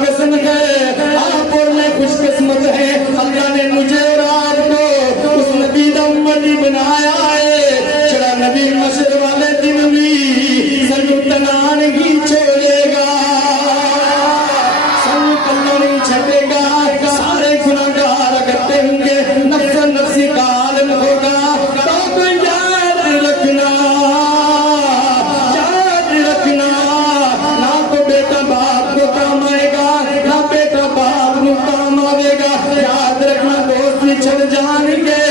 قسم ہے آپ اور میں خوش قسمت ہے اللہ نے مجھے اور آپ کو اس نبی دا امتی بنایا ہے چڑا نبی مشر والے دن بھی سنو تنان ہی چھوڑے گا سنو کلو نہیں چھٹے گا سارے گناہگار کرتے ہوں گے نفس نفسی کا عالم ہوگا تو یاد رکھنا نہ تو بیٹا باپ کو کام آئے گا نہ بیٹا باپ کو کام آئے گا یاد رکھنا دوست بھی چھڑ جان گے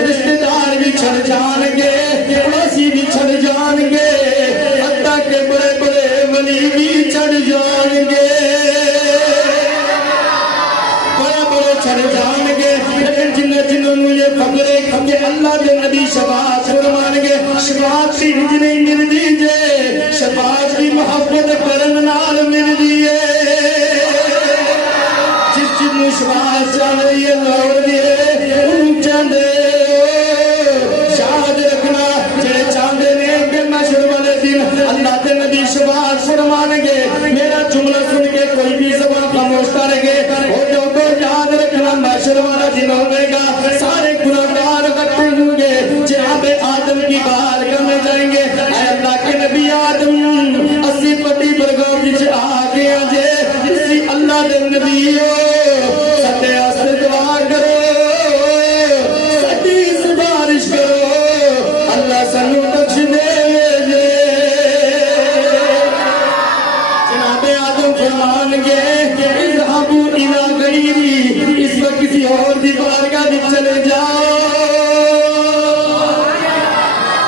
رشتے دار بھی چھڑ جان گے پڑوسی بھی چھڑ جان گے حتیٰ کہ بڑے بڑے ولی بھی چھڑ جان گے بڑے بڑے چھڑ جان گے لیکن جنہوں نے یہ فکر ہے کہ اللہ کے نبی شفاعت فرمان گے شفاعت کی نہیں مل دیجئے شفاعت کی محبت کرن نال مل دیئے جس جنہوں شفاعت چاہ رہی ہے لوڑ دیئے ان چاندے شاہد رکھنا جے چاندے نے کہ مشر والے دن اللہ کے نبی شفاعت فرمان گے میرا جملہ سن کے کوئی بھی زبان خاموش کرے وہ جو تو یاد رکھنا مشر والا دن ہوگے گا سارے گناہگار اکٹھے ہوں گے جناب آدم کی بارگاہ میں جائیں گے اے اللہ کے نبی آدم اسی پتی برگاہ جس آگے آجے اسی اللہ دے نبی ستے آستے دعا کرو ستی سبارش کرو اللہ سنو بخش دے جناب آدم فرمان گے اذهبوا الى غیری اس وقت کسی اور دی بارگاہ میں چلے جاؤ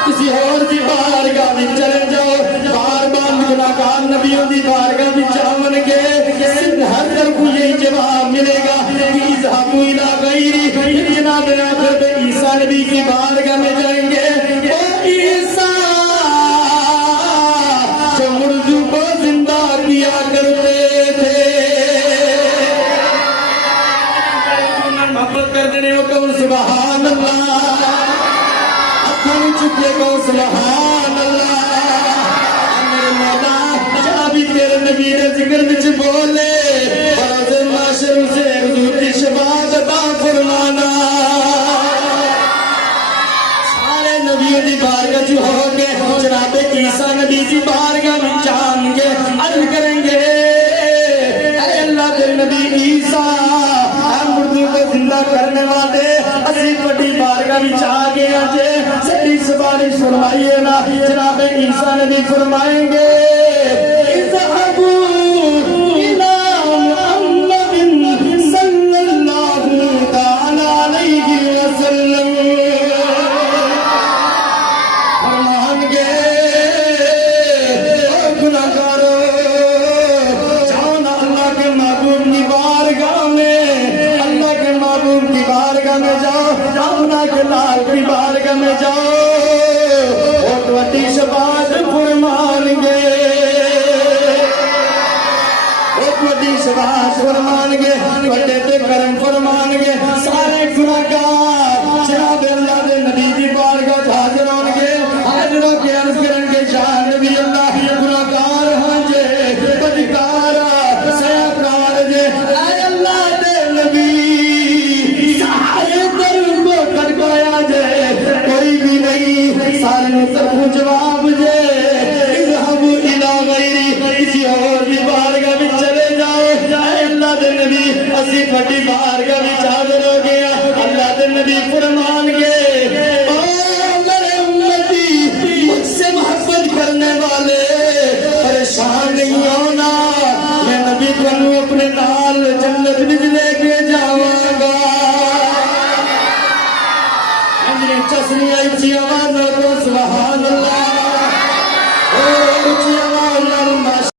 کسی اور دی بارگاہ میں چلے جاؤ بار بار گناہگار نبیوں دی بارگاہ میں جاون گے ہر طرف یہی جواب ملے گا کہ اذهبوا الى غیری جناب آخر پہ عیسیٰ نبی کی بارگاہ میں جائیں گے او عیسیٰ جو مردوں کو زندہ کیا کرتے تھے محبت کر دینے کو کون سبحان اللہ اپنے چکے کو سبحان اللہ امر مولا جنابی تیرے نبی نے ذکر بچ بولے بروز معاشر سے حضور کی شفاعت عطا فرمانا سارے نبیوں دی بارگاہ جو ہو گے جناب عیسیٰ نبی دی بارگاہ میں جان گے عرض کریں گے اے اللہ کے نبی عیسیٰ مردوں کو زندہ کرنے والے اسی بڑی بارگاہ میں چاہ گیا جے سٹی سبارش فرمائیے نا جناب عیسیٰ نبی فرمائیں گے اذهبوا الى محمد صلی اللہ تعالی علیہ وسلم فرمان گے اے گناہگارو جاؤ نا اللہ کے محبوب کی بارگاہ میں اللہ کے محبوب کی بارگاہ میں جاؤ آمنہ کے لال کی بارگاہ میں جاؤ بہت وڈی شفاعت فرمان گے بہت وڈی شفاعت فرمان گے بڑے تے کرم فرمان گے سارے گناہگار جناب اللہ دے نبی دی بارگاہ حاضر ہوں گے حاضر ہو کے عرض کریں گے شاہ نبی اللہ گناہگار ہوں جے بدکارا سیاکار جے اے اللہ دے نبی سارے در کو کھڑکایا جے کوئی بھی نہیں سارے طرف جواب جے اذهبوا الى غیری کسی اور بھی بارگاہ میں چلے جاؤ اے اللہ دے نبی اسی پھٹی بارگاہ میں حاضر ہو گیا اللہ دے نبی فرمان گے او میرے امتی مجھ سے محبت کرنے والے پریشان نہیں ہونا میں نبی کو اپنے نال جنت میں لے کے جاؤں گا چسنی آئی چی آواز کو سبحان